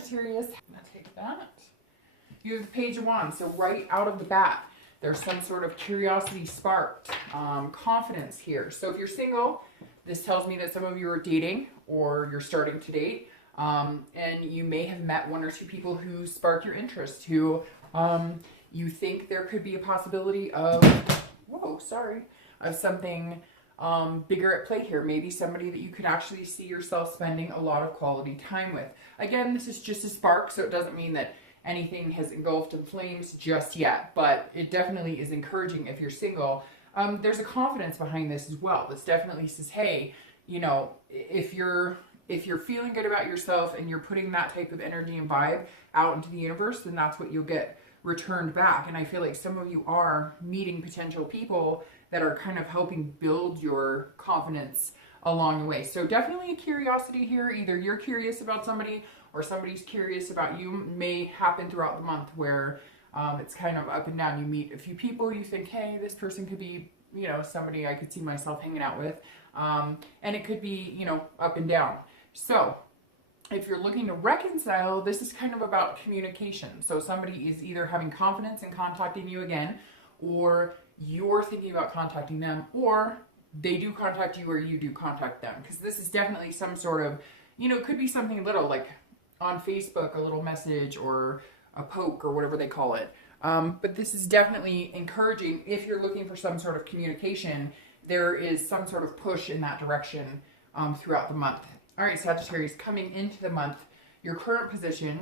Sagittarius. I'm going to take that. You have the Page of Wands. So right out of the bat, there's some sort of curiosity sparked, confidence here. So if you're single, this tells me that some of you are dating or you're starting to date. And you may have met one or two people who spark your interest, who you think there could be a possibility of, of something bigger at play here. Maybe somebody that you could actually see yourself spending a lot of quality time with. Again, this is just a spark, so it doesn't mean that anything has engulfed in flames just yet, but it definitely is encouraging if you're single. There's a confidence behind this as well. This definitely says, hey, you know, if you're feeling good about yourself and you're putting that type of energy and vibe out into the universe, then that's what you'll get returned back. And I feel like some of you are meeting potential people that are kind of helping build your confidence along the way. So definitely a curiosity here. Either you're curious about somebody or somebody's curious about you. May happen throughout the month where it's kind of up and down. You meet a few people, you think, hey, this person could be, you know, somebody I could see myself hanging out with. And it could be, you know, up and down. So if you're looking to reconcile, this is kind of about communication. So somebody is either having confidence in contacting you again, or you're thinking about contacting them, or they do contact you or you do contact them. Because this is definitely some sort of, you know, it could be something little like on Facebook, a little message or a poke or whatever they call it. But this is definitely encouraging. If you're looking for some sort of communication, there is some sort of push in that direction throughout the month. All right, Sagittarius, coming into the month, your current position,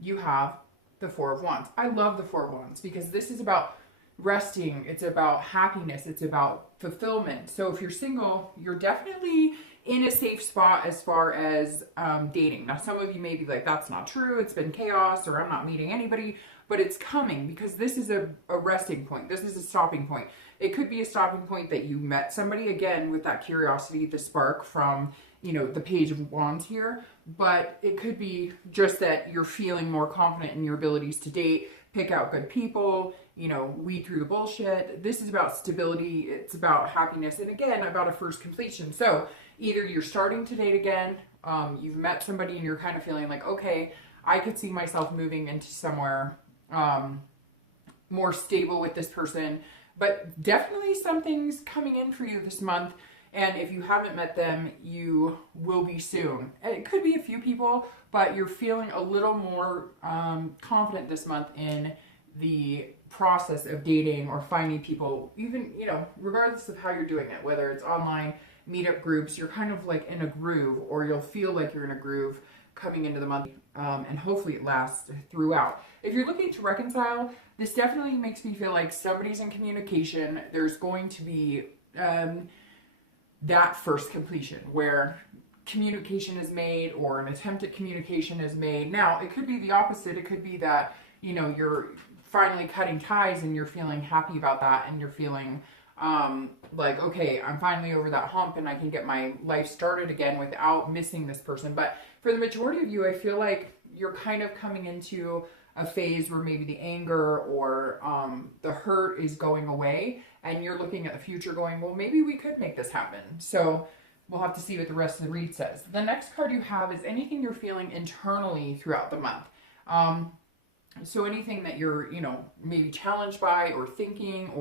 you have the Four of Wands. I love the Four of Wands because this is about resting. It's about happiness. It's about fulfillment. So if you're single, you're definitely in a safe spot as far as dating. Now, some of you may be like, that's not true. It's been chaos, or I'm not meeting anybody, but it's coming because this is a resting point. This is a stopping point. It could be a stopping point that you met somebody, again, with that curiosity, the spark from, you know, the Page of Wands here, but it could be just that you're feeling more confident in your abilities to date, pick out good people, you know, weed through the bullshit. This is about stability. It's about happiness. And again, about a first completion. So either you're starting to date again, you've met somebody and you're kind of feeling like, okay, I could see myself moving into somewhere more stable with this person, but definitely something's coming in for you this month. And if you haven't met them, you will be soon. And it could be a few people, but you're feeling a little more confident this month in the process of dating or finding people, even, you know, regardless of how you're doing it, whether it's online, meetup groups, you're kind of like in a groove, or you'll feel like you're in a groove coming into the month, and hopefully it lasts throughout. If you're looking to reconcile, this definitely makes me feel like somebody's in communication. There's going to be that first completion where communication is made or an attempt at communication is made. Now, it could be the opposite. It could be that, you know, you're finally cutting ties and you're feeling happy about that, and you're feeling like, okay, I'm finally over that hump and I can get my life started again without missing this person. But for the majority of you, I feel like you're kind of coming into a phase where maybe the anger or the hurt is going away, and you're looking at the future going, well, maybe we could make this happen. So we'll have to see what the rest of the read says. The next card you have is anything you're feeling internally throughout the month. So anything that you're, you know, maybe challenged by or thinking,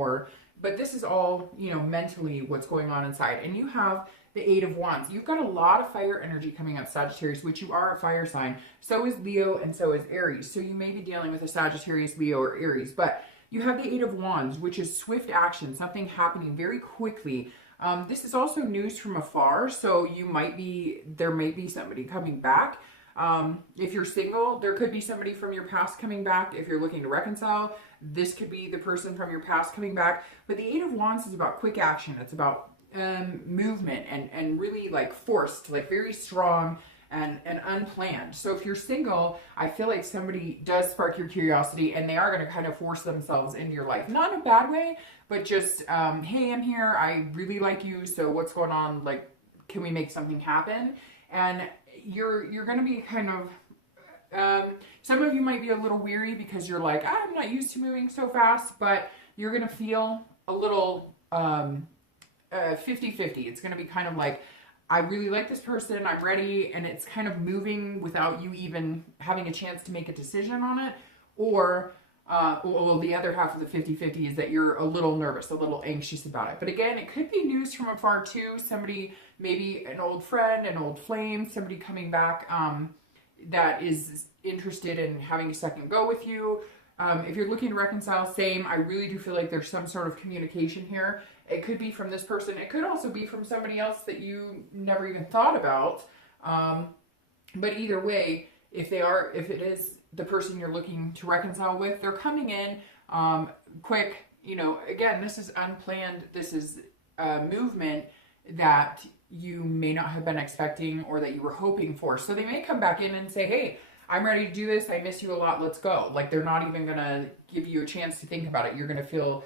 but this is all, you know, mentally what's going on inside. And you have the Eight of Wands. You've got a lot of fire energy coming up, Sagittarius, which you are a fire sign. So is Leo and so is Aries. So you may be dealing with a Sagittarius, Leo, or Aries, but you have the Eight of Wands, which is swift action, something happening very quickly. This is also news from afar. So there may be somebody coming back. If you're single, there could be somebody from your past coming back. If you're looking to reconcile, this could be the person from your past coming back. But the Eight of Wands is about quick action. It's about movement and really like forced, like very strong and unplanned. So if you're single, I feel like somebody does spark your curiosity and they are going to kind of force themselves into your life. Not in a bad way, but just, hey, I'm here. I really like you. So what's going on? Like, can we make something happen? And you're going to be kind of, some of you might be a little weary because you're like, I'm not used to moving so fast, but you're going to feel a little 50-50. It's going to be kind of like, I really like this person, I'm ready, and it's kind of moving without you even having a chance to make a decision on it. Or, well, the other half of the 50-50 is that you're a little nervous, a little anxious about it. But again, it could be news from afar too. Somebody, maybe an old friend, an old flame, somebody coming back that is interested in having a second go with you. If you're looking to reconcile, same. I really do feel like there's some sort of communication here. It could be from this person. It could also be from somebody else that you never even thought about. But either way, if it is the person you're looking to reconcile with, they're coming in quick. You know, again, this is unplanned. This is a movement that you may not have been expecting or that you were hoping for. So they may come back in and say, hey, I'm ready to do this. I miss you a lot. Let's go. Like, they're not even going to give you a chance to think about it. You're going to feel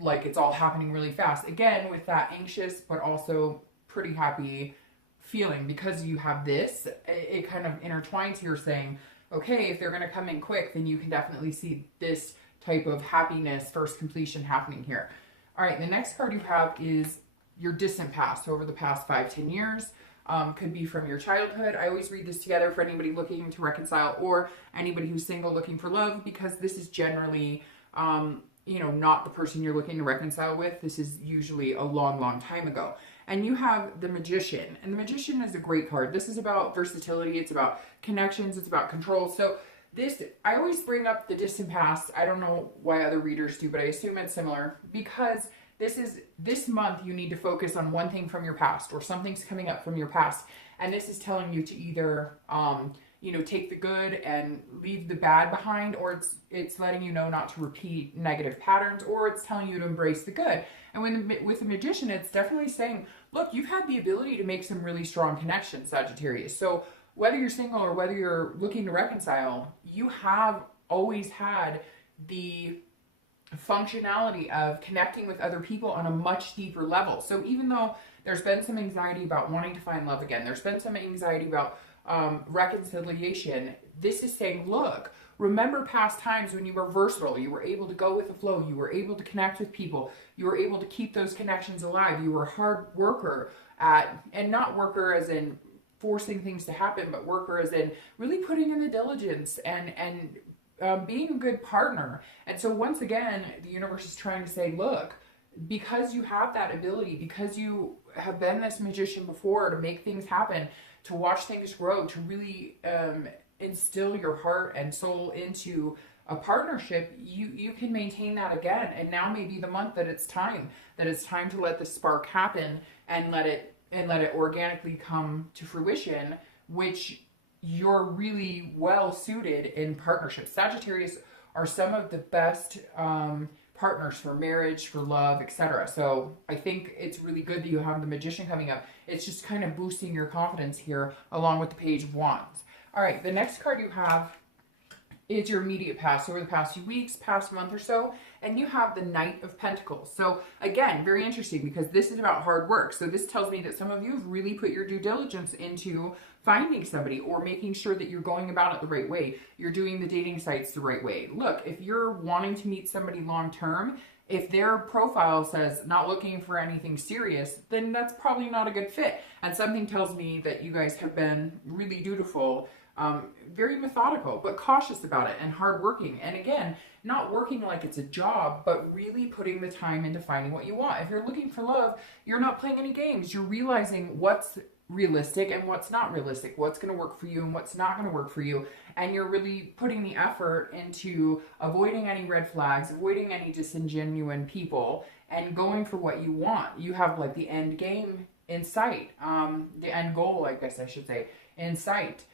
like it's all happening really fast. Again, with that anxious, but also pretty happy feeling, because you have this, it kind of intertwines here saying, okay, if they're going to come in quick, then you can definitely see this type of happiness, first completion happening here. All right, the next card you have is your distant past, over the past 5-10 years. Could be from your childhood. I always read this together for anybody looking to reconcile or anybody who's single looking for love, because this is generally, you know, not the person you're looking to reconcile with. This is usually a long, long time ago. And you have the Magician. And the Magician is a great card. This is about versatility. It's about connections. It's about control. So this, I always bring up the distant past. I don't know why other readers do, but I assume it's similar, because this month you need to focus on one thing from your past, or something's coming up from your past. And this is telling you to either, you know, take the good and leave the bad behind, or it's letting you know not to repeat negative patterns, or it's telling you to embrace the good. And with the Magician, it's definitely saying, look, you've had the ability to make some really strong connections, Sagittarius. So whether you're single or whether you're looking to reconcile, you have always had the functionality of connecting with other people on a much deeper level. So even though there's been some anxiety about wanting to find love again, there's been some anxiety about reconciliation, this is saying, look, remember past times when you were versatile, you were able to go with the flow, you were able to connect with people, you were able to keep those connections alive, you were a hard worker at, and not worker as in forcing things to happen, but worker as in really putting in the diligence and being a good partner. And so once again, the universe is trying to say, look, because you have that ability, because you have been this magician before, to make things happen, to watch things grow, to really instill your heart and soul into a partnership, you can maintain that again. And now may be the month that it's time to let the spark happen and let it organically come to fruition, which you're really well suited in partnerships. Sagittarius are some of the best partners for marriage, for love, etc. So I think it's really good that you have the Magician coming up. It's just kind of boosting your confidence here, along with the Page of Wands. All right, the next card you have is your immediate past, over the past few weeks, past month or so, and you have the Knight of Pentacles. So again, very interesting, because this is about hard work. So this tells me that some of you have really put your due diligence into finding somebody, or making sure that you're going about it the right way. You're doing the dating sites the right way. Look, if you're wanting to meet somebody long term, if their profile says not looking for anything serious, then that's probably not a good fit. And something tells me that you guys have been really dutiful, very methodical, but cautious about it, and hardworking. And again, not working like it's a job, but really putting the time into finding what you want. If you're looking for love, you're not playing any games. You're realizing what's realistic and what's not realistic, what's going to work for you and what's not going to work for you. And you're really putting the effort into avoiding any red flags, avoiding any disingenuous people, and going for what you want. You have like the end game in sight, the end goal, I guess I should say, in sight.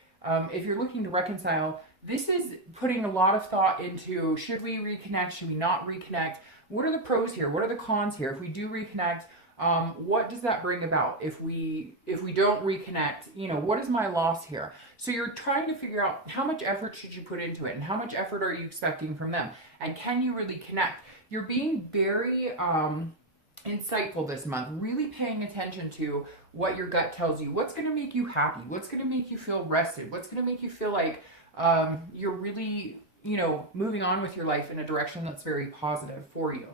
If you're looking to reconcile, this is putting a lot of thought into, should we reconnect? Should we not reconnect? What are the pros here? What are the cons here? If we do reconnect, what does that bring about? If we don't reconnect, you know, what is my loss here? So you're trying to figure out how much effort should you put into it, and how much effort are you expecting from them? And can you really connect? You're being very insightful this month, really paying attention to what your gut tells you. What's going to make you happy? What's going to make you feel rested? What's going to make you feel like you're really, you know, moving on with your life in a direction that's very positive for you?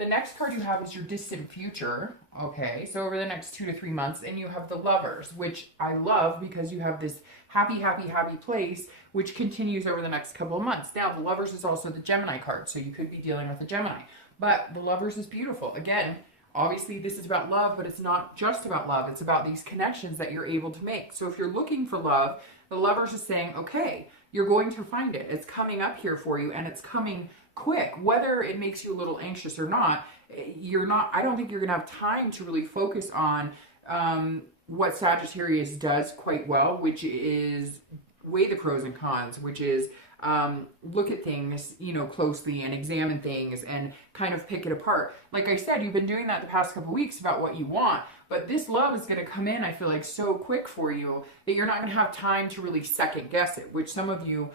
The next card you have is your distant future. Okay, so over the next 2 to 3 months, and you have the Lovers, which I love because you have this happy, happy, happy place, which continues over the next couple of months. Now, the Lovers is also the Gemini card, so you could be dealing with a Gemini. But the Lovers is beautiful. Again, obviously this is about love, but it's not just about love. It's about these connections that you're able to make. So if you're looking for love, the Lovers is saying, okay, you're going to find it. It's coming up here for you, and it's coming quick. Whether it makes you a little anxious or not, I don't think you're gonna have time to really focus on what Sagittarius does quite well, which is weigh the pros and cons, which is look at things, you know, closely and examine things and kind of pick it apart. Like I said, you've been doing that the past couple of weeks about what you want, but this love is going to come in, I feel like, so quick for you that you're not going to have time to really second guess it, which some of you,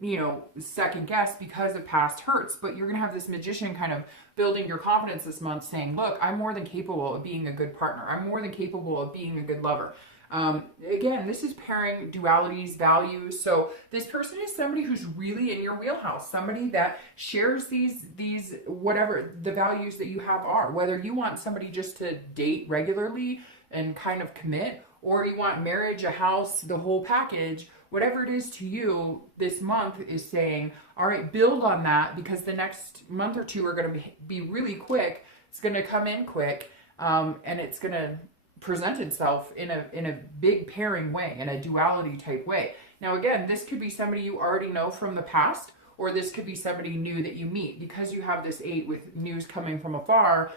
you know, second guess because of past hurts. But you're going to have this Magician kind of building your confidence this month, saying, look, I'm more than capable of being a good partner. I'm more than capable of being a good lover. Again, this is pairing dualities, values. So this person is somebody who's really in your wheelhouse, somebody that shares these whatever the values that you have are, whether you want somebody just to date regularly and kind of commit, or you want marriage, a house, the whole package. Whatever it is to you, this month is saying, all right, build on that, because the next month or two are going to be really quick. It's going to come in quick, and it's going to present itself in a big pairing way, in a duality type way. Now, again, this could be somebody you already know from the past, or this could be somebody new that you meet. Because you have this 8 with news coming from afar,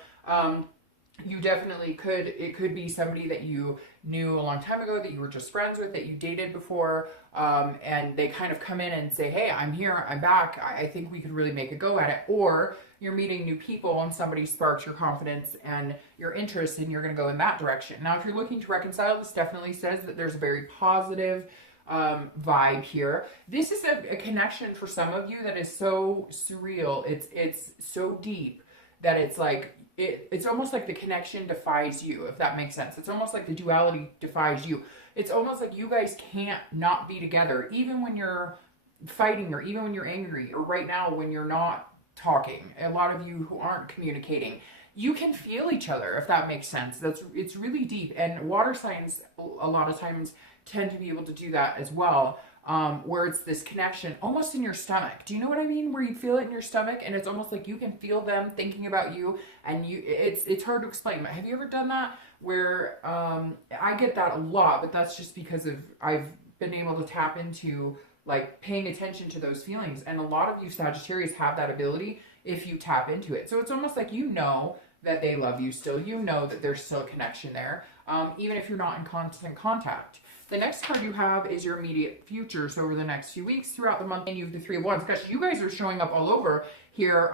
you definitely could, it could be somebody that you knew a long time ago, that you were just friends with, that you dated before, and they kind of come in and say, hey, I'm here, I'm back, I think we could really make a go at it. Or you're meeting new people and somebody sparks your confidence and your interest, and you're going to go in that direction. Now, if you're looking to reconcile, this definitely says that there's a very positive vibe here. This is a connection for some of you that is so surreal. It's so deep that it's like, it's almost like the connection defies you, if that makes sense. It's almost like the duality defies you. It's almost like you guys can't not be together, even when you're fighting, or even when you're angry, or right now when you're not talking. A lot of you who aren't communicating, you can feel each other, if that makes sense. It's really deep, and water signs a lot of times tend to be able to do that as well. Where it's this connection almost in your stomach. Do you know what I mean? Where you feel it in your stomach, and it's almost like you can feel them thinking about you, and it's hard to explain. But have you ever done that? Where I get that a lot, but that's just because I've been able to tap into, like, paying attention to those feelings. And a lot of you Sagittarius have that ability if you tap into it. So it's almost like you know that they love you still. You know that there's still a connection there, even if you're not in constant contact. The next card you have is your immediate future. So over the next few weeks throughout the month, and you have the 3 of Wands. Gosh, you guys are showing up all over here.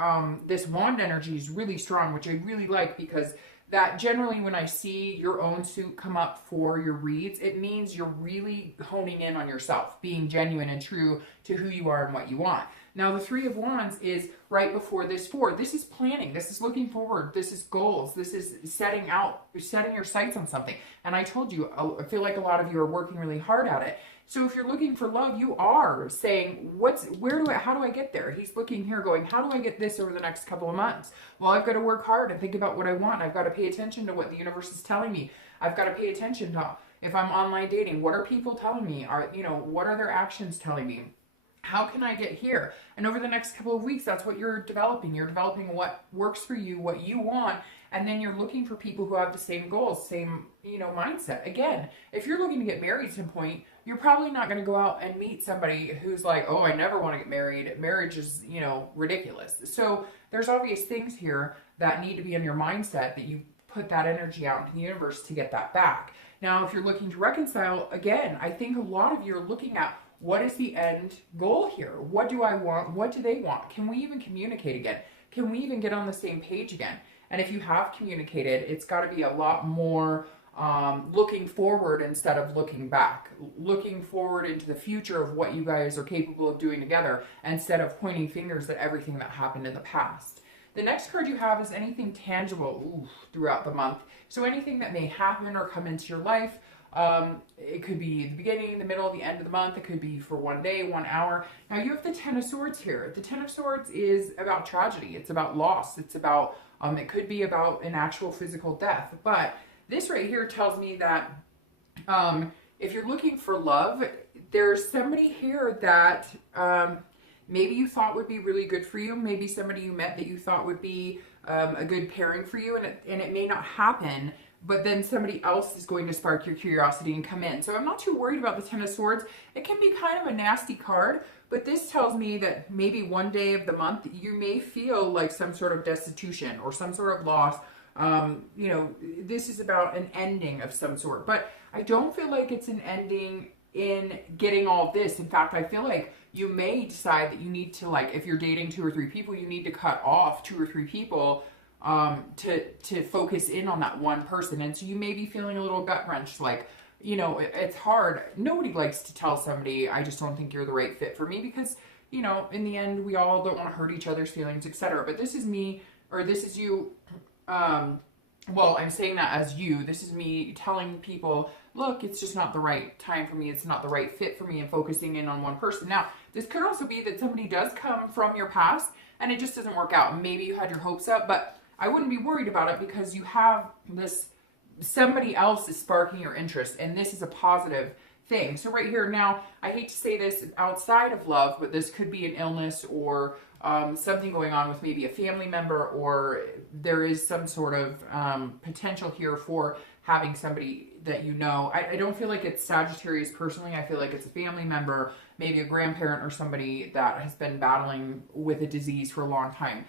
This wand energy is really strong, which I really like, because that generally, when I see your own suit come up for your reads, it means you're really honing in on yourself, being genuine and true to who you are and what you want. Now, the 3 of Wands is right before this 4. This is planning. This is looking forward. This is goals. This is setting your sights on something. And I told you, I feel like a lot of you are working really hard at it. So if you're looking for love, you are saying, how do I get there? He's looking here going, how do I get this over the next couple of months? Well, I've got to work hard and think about what I want. I've got to pay attention to what the universe is telling me. I've got to pay attention to, if I'm online dating, what are people telling me? What are their actions telling me? How can I get here? And over the next couple of weeks, that's what you're developing. You're developing what works for you, what you want, and then you're looking for people who have the same goals, same, mindset. Again, if you're looking to get married at some point, you're probably not going to go out and meet somebody who's like, oh, I never want to get married. Marriage is, ridiculous. So there's obvious things here that need to be in your mindset, that you put that energy out into the universe to get that back. Now, if you're looking to reconcile, again, I think a lot of you are looking at, what is the end goal here? What do I want? What do they want? Can we even communicate again? Can we even get on the same page again? And if you have communicated, it's got to be a lot more looking forward instead of looking back. Looking forward into the future of what you guys are capable of doing together, instead of pointing fingers at everything that happened in the past. The next card you have is anything tangible throughout the month. So anything that may happen or come into your life. It could be the beginning, the middle, the end of the month. It could be for 1 day, 1 hour. Now you have the 10 of Swords here. The 10 of Swords is about tragedy. It's about loss. It's about It could be about an actual physical death. But this right here tells me that if you're looking for love, there's somebody here that maybe you thought would be really good for you. Maybe somebody you met that you thought would be a good pairing for you, and it may not happen, but then somebody else is going to spark your curiosity and come in. So I'm not too worried about the Ten of Swords. It can be kind of a nasty card, but this tells me that maybe one day of the month you may feel like some sort of destitution or some sort of loss. You know, this is about an ending of some sort, but I don't feel like it's an ending in getting all of this. In fact, I feel like you may decide that you need to, like, if you're dating 2 or 3 people, you need to cut off 2 or 3 people to focus in on that one person. And so you may be feeling a little gut wrenched, like, you know, it's hard. Nobody likes to tell somebody, I just don't think you're the right fit for me, because, you know, in the end, we all don't want to hurt each other's feelings, etc. But this is me, or this is you. Well, I'm saying that as you. This is me telling people, look, it's just not the right time for me. It's not the right fit for me, and focusing in on one person. Now, this could also be that somebody does come from your past and it just doesn't work out. Maybe you had your hopes up, but I wouldn't be worried about it, because you have this, somebody else is sparking your interest, and this is a positive thing. So right here now, I hate to say this outside of love, but this could be an illness or something going on with maybe a family member, or there is some sort of potential here for having somebody that you know. I don't feel like it's Sagittarius personally. I feel like it's a family member, maybe a grandparent or somebody that has been battling with a disease for a long time,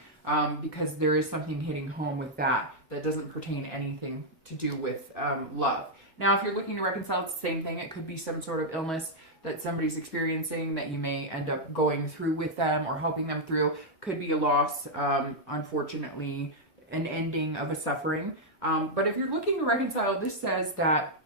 because there is something hitting home with that doesn't pertain anything to do with love. Now, if you're looking to reconcile, it's the same thing. It could be some sort of illness that somebody's experiencing that you may end up going through with them or helping them through. Could be a loss, unfortunately, an ending of a suffering. But if you're looking to reconcile, this says that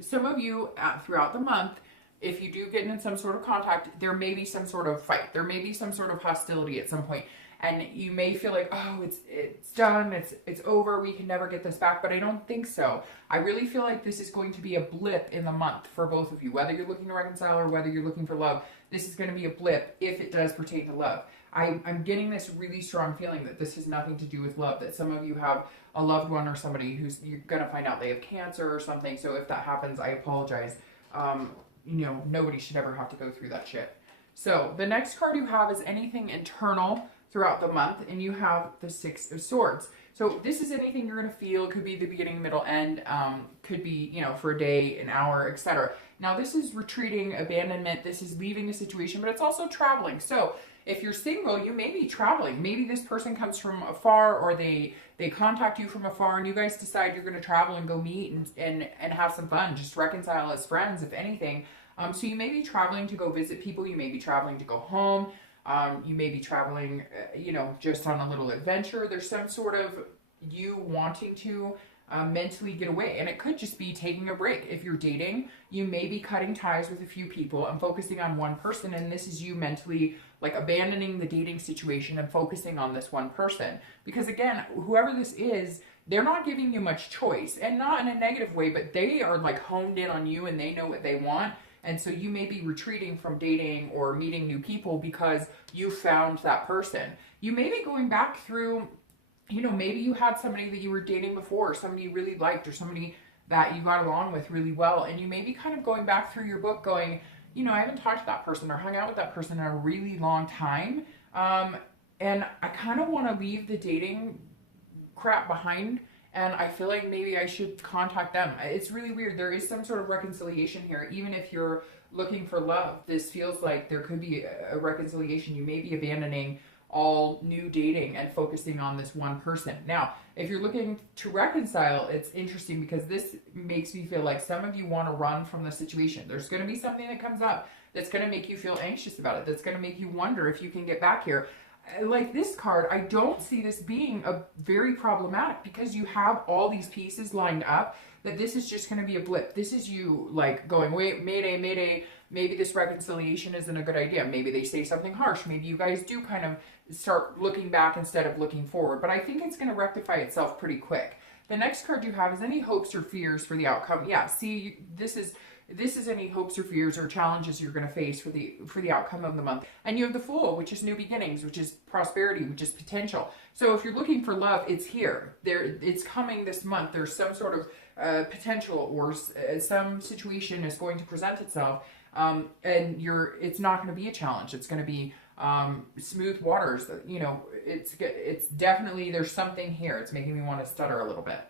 some of you throughout the month, if you do get in some sort of contact, there may be some sort of fight. There may be some sort of hostility at some point. And you may feel like, oh, it's done, it's over, we can never get this back, but I don't think so. I really feel like this is going to be a blip in the month for both of you. Whether you're looking to reconcile or whether you're looking for love, this is going to be a blip if it does pertain to love. I'm getting this really strong feeling that this has nothing to do with love, that some of you have a loved one or somebody who's, you're going to find out they have cancer or something. So if that happens, I apologize. You know, nobody should ever have to go through that shit. So the next card you have is anything internal throughout the month, and you have the Six of Swords. So this is anything you're going to feel. Could be the beginning, middle, end. Could be, you know, for a day, an hour, etc. Now, this is retreating, abandonment. This is leaving a situation, but it's also traveling. So if you're single, you may be traveling. Maybe this person comes from afar, or they contact you from afar, and you guys decide you're going to travel and go meet and have some fun. Just reconcile as friends, if anything. So you may be traveling to go visit people. You may be traveling to go home. You may be traveling, you know, just on a little adventure. There's some sort of you wanting to mentally get away. And it could just be taking a break. If you're dating, you may be cutting ties with a few people and focusing on one person. And this is you mentally, like, abandoning the dating situation and focusing on this one person. Because again, whoever this is, they're not giving you much choice. And not in a negative way, but they are like honed in on you and they know what they want. And so you may be retreating from dating or meeting new people because you found that person. You may be going back through, you know, maybe you had somebody that you were dating before, or somebody you really liked, or somebody that you got along with really well. And you may be kind of going back through your book going, you know, I haven't talked to that person or hung out with that person in a really long time. And I kind of want to leave the dating crap behind. And I feel like maybe I should contact them. It's really weird. There is some sort of reconciliation here. Even if you're looking for love, this feels like there could be a reconciliation. You may be abandoning all new dating and focusing on this one person. Now, if you're looking to reconcile, it's interesting because this makes me feel like some of you want to run from the situation. There's going to be something that comes up that's going to make you feel anxious about it. That's going to make you wonder if you can get back here. Like this card, I don't see this being a very problematic because you have all these pieces lined up that this is just going to be a blip. This is you like going, wait, mayday, mayday, maybe this reconciliation isn't a good idea. Maybe they say something harsh. Maybe you guys do kind of start looking back instead of looking forward. But I think it's going to rectify itself pretty quick. The next card you have is any hopes or fears for the outcome. Yeah, see, this is this is any hopes or fears or challenges you're going to face for the outcome of the month. And you have the Fool, which is new beginnings, which is prosperity, which is potential. So if you're looking for love, it's here. It's coming this month. There's some sort of potential, or some situation is going to present itself, and it's not going to be a challenge. It's going to be smooth waters. You know, it's definitely, there's something here. It's making me want to stutter a little bit.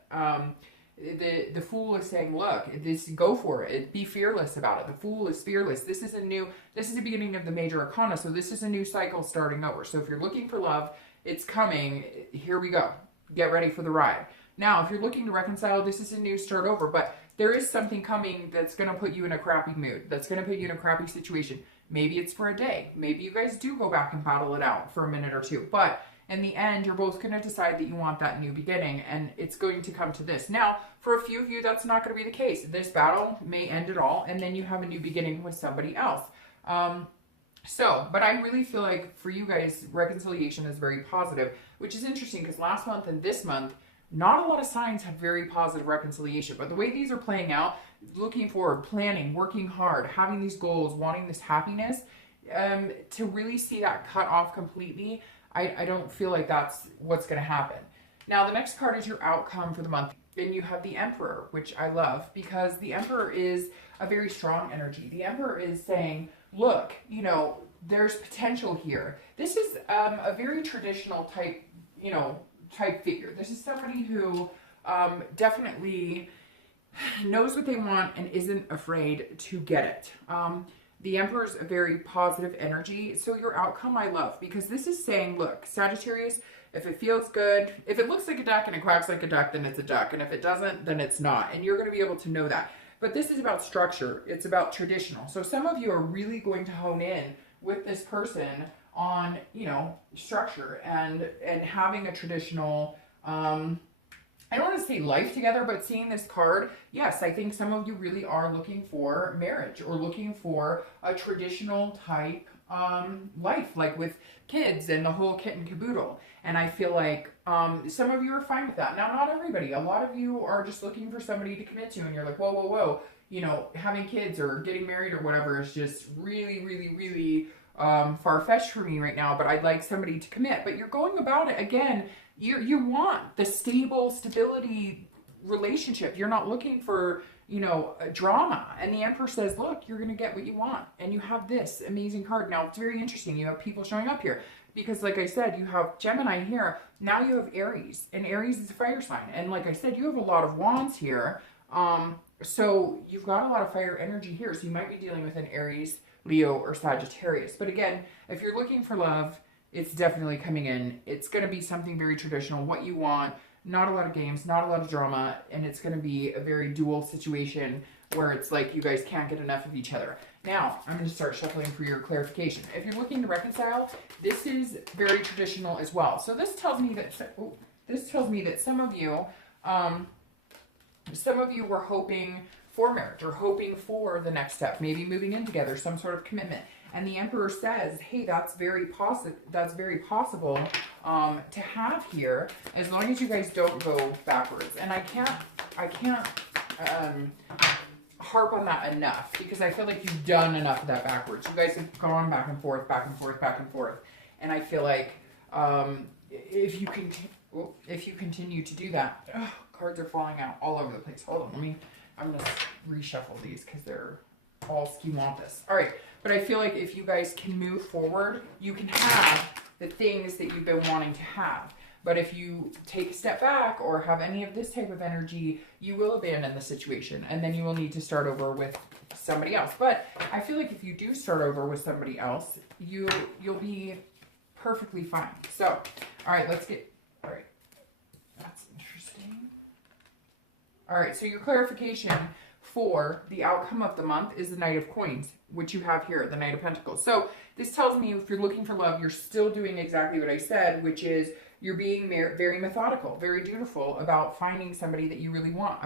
The Fool is saying, look, go for it. Be fearless about it. The Fool is fearless. This is the beginning of the major arcana. So this is a new cycle starting over. So if you're looking for love, it's coming. Here we go. Get ready for the ride. Now, if you're looking to reconcile, this is a new start over, but there is something coming that's going to put you in a crappy mood. That's going to put you in a crappy situation. Maybe it's for a day. Maybe you guys do go back and battle it out for a minute or two, but in the end, you're both going to decide that you want that new beginning, and it's going to come to this. Now, for a few of you, that's not going to be the case. This battle may end it all, and then you have a new beginning with somebody else. But I really feel like for you guys, reconciliation is very positive, which is interesting because last month and this month, not a lot of signs had very positive reconciliation. But the way these are playing out, looking forward, planning, working hard, having these goals, wanting this happiness, to really see that cut off completely, I don't feel like that's what's going to happen. Now, the next card is your outcome for the month. And you have the Emperor, which I love because the Emperor is a very strong energy. The Emperor is saying, look, you know, there's potential here. This is a very traditional type, type figure. This is somebody who definitely knows what they want and isn't afraid to get it. The Emperor's a very positive energy. So your outcome I love because this is saying, look, Sagittarius, if it feels good, if it looks like a duck and it quacks like a duck, then it's a duck. And if it doesn't, then it's not. And you're going to be able to know that. But this is about structure. It's about traditional. So some of you are really going to hone in with this person on, structure and having a traditional, I don't want to say life together, but seeing this card, yes, I think some of you really are looking for marriage or looking for a traditional type life, like with kids and the whole kit and caboodle. And I feel like some of you are fine with that. Now, not everybody. A lot of you are just looking for somebody to commit to, and you're like, whoa, whoa, whoa. Having kids or getting married or whatever is just really, really, really far-fetched for me right now, but I'd like somebody to commit. But you're going about it, again, you want the stability relationship. You're not looking for, a drama. And the Emperor says, look, you're going to get what you want. And you have this amazing card. Now, it's very interesting. You have people showing up here. Because like I said, you have Gemini here. Now you have Aries. And Aries is a fire sign. And like I said, you have a lot of wands here. So you've got a lot of fire energy here. So you might be dealing with an Aries, Leo, or Sagittarius. But again, if you're looking for love, it's definitely coming in. It's going to be something very traditional, what you want, not a lot of games, not a lot of drama, and it's going to be a very dual situation where it's like you guys can't get enough of each other. Now, I'm going to start shuffling for your clarification. If you're looking to reconcile, this is very traditional as well. So this tells me that some of you were hoping for marriage or hoping for the next step, maybe moving in together, some sort of commitment. And the Emperor says, hey, that's very possible to have here, as long as you guys don't go backwards. And I can't harp on that enough, because I feel like you've done enough of that backwards. You guys have gone back and forth, back and forth, back and forth. And I feel like if you continue to do that, cards are falling out all over the place. Hold on, I'm going to reshuffle these because they're all schematis. All right, but I feel like if you guys can move forward, you can have the things that you've been wanting to have. But if you take a step back or have any of this type of energy, you will abandon the situation, and then you will need to start over with somebody else. But I feel like if you do start over with somebody else, you'll be perfectly fine. So, all right, all right, that's interesting. All right, so your clarification for the outcome of the month is the Knight of Coins, which you have here, the Knight of Pentacles. So this tells me if you're looking for love, you're still doing exactly what I said, which is you're being very methodical, very dutiful about finding somebody that you really want,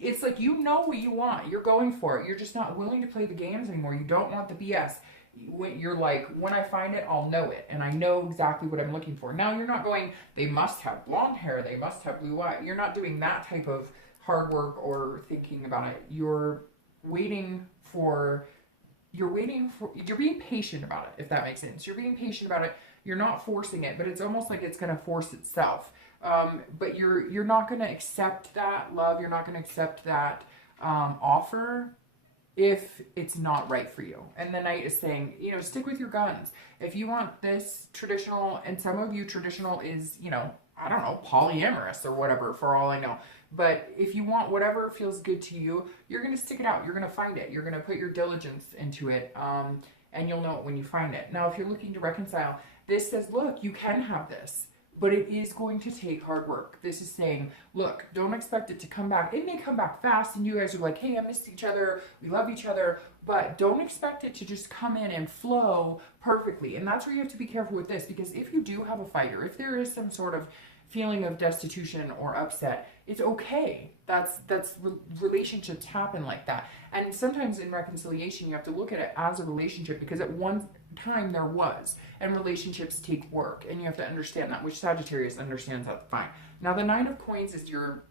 it's like you know what you want. You're going for it. You're just not willing to play the games anymore. You don't want the BS. You're like, when I find it, I'll know it. And I know exactly what I'm looking for. Now, you're not going, they must have blonde hair. They must have blue eyes. You're not doing that type of hard work or thinking about it. You're you're being patient about it, if that makes sense. You're being patient about it. You're not forcing it, but it's almost like it's going to force itself. But you're not going to accept that love. You're not going to accept that offer if it's not right for you. And the Knight is saying, you know, stick with your guns. If you want this traditional, and some of you traditional is, you know, I don't know, polyamorous or whatever, for all I know. But if you want whatever feels good to you, you're going to stick it out. You're going to find it. You're going to put your diligence into it. And you'll know it when you find it. Now, if you're looking to reconcile, this says, look, you can have this, but it is going to take hard work. This is saying, look, don't expect it to come back. It may come back fast and you guys are like, hey, I missed each other. We love each other. But don't expect it to just come in and flow perfectly. And that's where you have to be careful with this, because if you do have a fight, or if there is some sort of feeling of destitution or upset, it's okay. Relationships happen like that. And sometimes in reconciliation, you have to look at it as a relationship, because at one time there was, and relationships take work, and you have to understand that, which Sagittarius understands that fine. Now, the Nine of Coins is your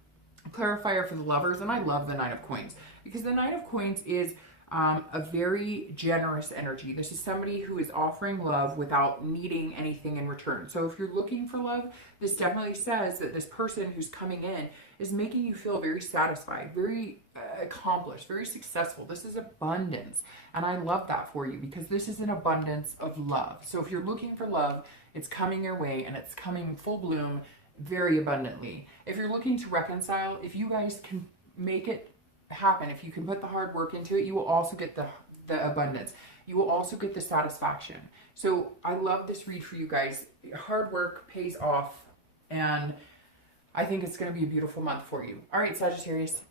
clarifier for the lovers, and I love the Nine of Coins, because the Nine of Coins is a very generous energy. This is somebody who is offering love without needing anything in return. So if you're looking for love, this definitely says that this person who's coming in is making you feel very satisfied, very accomplished, very successful. This is abundance. And I love that for you, because this is an abundance of love. So if you're looking for love, it's coming your way, and it's coming full bloom very abundantly. If you're looking to reconcile, if you guys can make it happen, if you can put the hard work into it, you will also get the abundance. You will also get the satisfaction. So I love this read for you guys. Hard work pays off, and I think it's going to be a beautiful month for you. All right, Sagittarius.